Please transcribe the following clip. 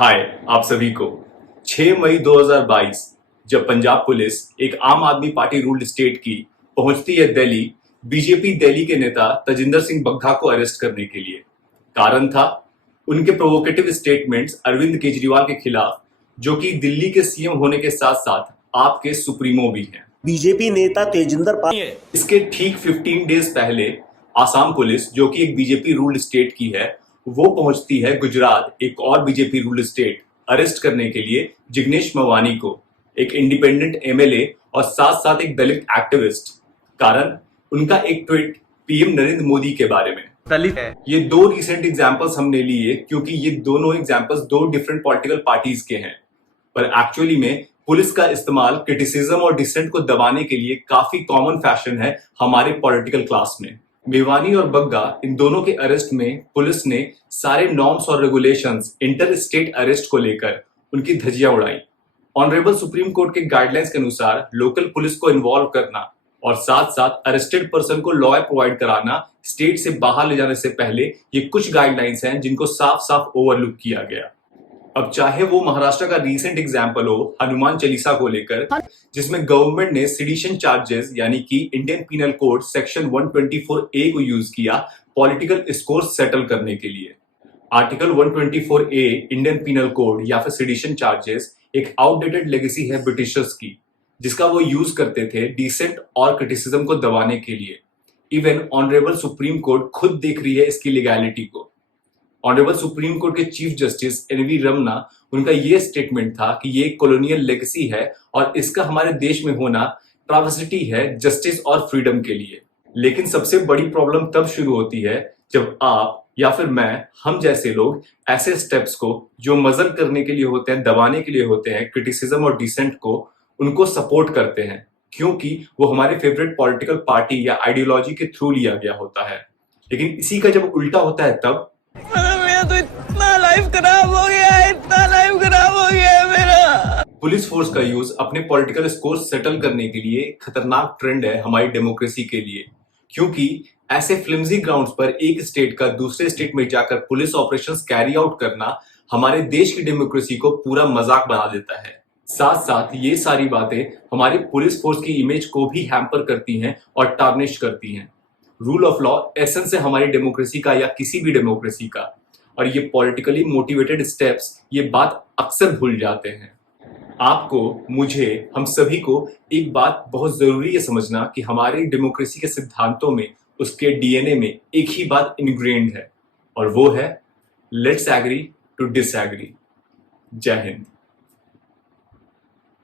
हाय आप सभी को। 6 मई 2022 जब पंजाब पुलिस एक आम आदमी पार्टी रूल्ड स्टेट की पहुंचती है दिल्ली, बीजेपी दिल्ली के नेता तजिंदर सिंह बग्गा को अरेस्ट करने के लिए। कारण था उनके प्रोवोकेटिव स्टेटमेंट्स अरविंद केजरीवाल के खिलाफ, जो कि दिल्ली के सीएम होने के साथ साथ आपके सुप्रीमो भी हैं। बीजेपी नेता तेजिंदर पाल। इसके ठीक 15 डेज पहले आसाम पुलिस, जो कि एक बीजेपी रूल्ड स्टेट की है, वो पहुंचती है गुजरात, एक और बीजेपी रूल्ड स्टेट, अरेस्ट करने के लिए जिग्नेश मेवानी को, एक इंडिपेंडेंट एमएलए और साथ साथ एक दलित एक्टिविस्ट। कारण उनका एक ट्वीट पीएम नरेंद्र मोदी के बारे में। दलित है। ये दो रिसेंट एग्जांपल्स हमने लिए क्योंकि ये दोनों एग्जांपल्स दो डिफरेंट पॉलिटिकल पार्टीज के हैं, पर एक्चुअली में पुलिस का इस्तेमाल क्रिटिसिज्म और डिसेंट को दबाने के लिए काफी कॉमन फैशन है हमारे पॉलिटिकल क्लास में। मेवानी और बग्गा, इन दोनों के अरेस्ट में पुलिस ने सारे नॉर्म्स और रेगुलेशंस इंटर स्टेट अरेस्ट को लेकर उनकी धज्जियां उड़ाई। ऑनरेबल सुप्रीम कोर्ट के गाइडलाइंस के अनुसार लोकल पुलिस को इन्वॉल्व करना और साथ साथ अरेस्टेड पर्सन को लॉ प्रोवाइड कराना स्टेट से बाहर ले जाने से पहले, ये कुछ गाइडलाइंस हैं जिनको साफ साफ ओवरलुक किया गया। अब चाहे वो महाराष्ट्र का रीसेंट एग्जाम्पल हो हनुमान चालीसा को लेकर, जिसमें गवर्नमेंट ने सिडिशन चार्जेस यानी कि Indian penal code section 124A को यूज किया पॉलिटिकल स्कोर सेटल करने के लिए। Article 124A Indian penal code या फिर सिडिशन चार्जेस एक आउटडेटेड लेगेसी है ब्रिटिशर्स की, जिसका वो यूज करते थे डिसेंट और क्रिटिसिज्म को दबाने के लिए। इवन ऑनरेबल सुप्रीम कोर्ट खुद देख रही है इसकी लीगैलिटी को। ऑनरेबल सुप्रीम कोर्ट के चीफ जस्टिस एनवी रमना, उनका ये स्टेटमेंट था कि ये कॉलोनियल लेगेसी है और इसका हमारे देश में होना ट्रावेसिटी है जस्टिस और फ्रीडम के लिए। लेकिन सबसे बड़ी प्रॉब्लम तब शुरू होती है जब आप या फिर मैं, हम जैसे लोग ऐसे स्टेप्स को जो मजल करने के लिए होते हैं, दबाने के लिए होते हैं, क्रिटिसिज्म और डिसेंट को, उनको सपोर्ट करते हैं क्योंकि वो हमारे फेवरेट पॉलिटिकल पार्टी या आइडियोलॉजी के थ्रू लिया गया होता है। लेकिन इसी का जब उल्टा होता है तब तो इतना लाइफ खराब हो गया है, इतना लाइफ खराब हो गया है मेरा। पुलिस फोर्स का यूज अपने पॉलिटिकल स्कोर सेटल करने के लिए खतरनाक ट्रेंड है हमारी डेमोक्रेसी के लिए, क्योंकि ऐसे फ्लिम्जी ग्राउंड्स पर एक स्टेट का दूसरे स्टेट में जाकर पुलिस ऑपरेशंस कैरी आउट करना हमारे देश की डेमोक्रेसी को पूरा मजाक बना देता है। साथ साथ ये सारी बातें हमारी पुलिस फोर्स की इमेज को भी हैम्पर करती हैं और टार्निश करती हैं। रूल ऑफ लॉ एसेंस है हमारी डेमोक्रेसी का या किसी भी डेमोक्रेसी का, और ये पॉलिटिकली मोटिवेटेड स्टेप्स ये बात अक्सर भूल जाते हैं। आपको, मुझे, हम सभी को एक बात बहुत जरूरी है समझना कि हमारी डेमोक्रेसी के सिद्धांतों में, उसके डीएनए में एक ही बात इनग्रेन्ड है, और वो है लेट्स एग्री टू डिसएग्री। जय हिंद।